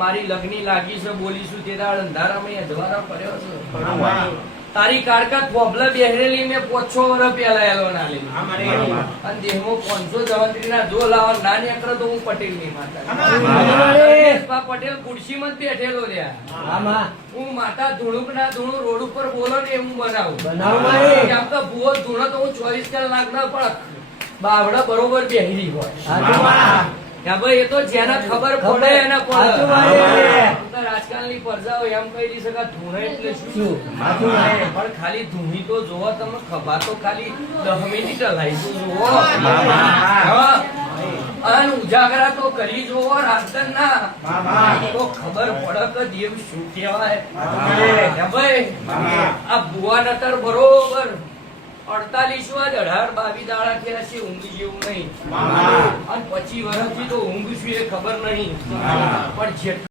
મારી લગ્ની લાગી છે બોલીશું તે દાડ અંધારામાં અધવારા પડ્યો છે તારી કાળકા થોભલા બેહરેલી મેં 5-6 વર્ષ પહેલા એલો ના લીધી અને દેહમાં 534 ના જો લાવ ના નીકળે તો હું પટેલ ની માતા પટેલ ખુરશીમાં જ બેઠેલો રહ્યા હું માતા ધૂણુક ના ધૂણું રોડ ઉપર બોલો ને એવું બનાવું આમ તો ભૂવો ધૂણો તો હું 24 કલાક ના પણ બાવડા બરોબર બેહરી હોય ભાઈ એ તો જેને ખબર પડે એને પડે રાજકારણની પ્રજાઓ એમ કહી દી શકે ધૂણે એટલે શું પણ ખાલી ધૂણી તો જોવો તમે ખભા તો ખાલી 10 મિનિટ હલાઈ તો જોવો અને ઉજાગરા તો કરી જોવો રાતન ના તો ખબર પડે કે દેવ શું કહેવાય ભાઈ આ ભુવા નતર બરોબર 48 વાર 18-22 દાડા થયા છે ઊંઘ જેવું નહીં અને 25 વર્ષથી તો ઊંઘ શું એ ખબર નહીં પણ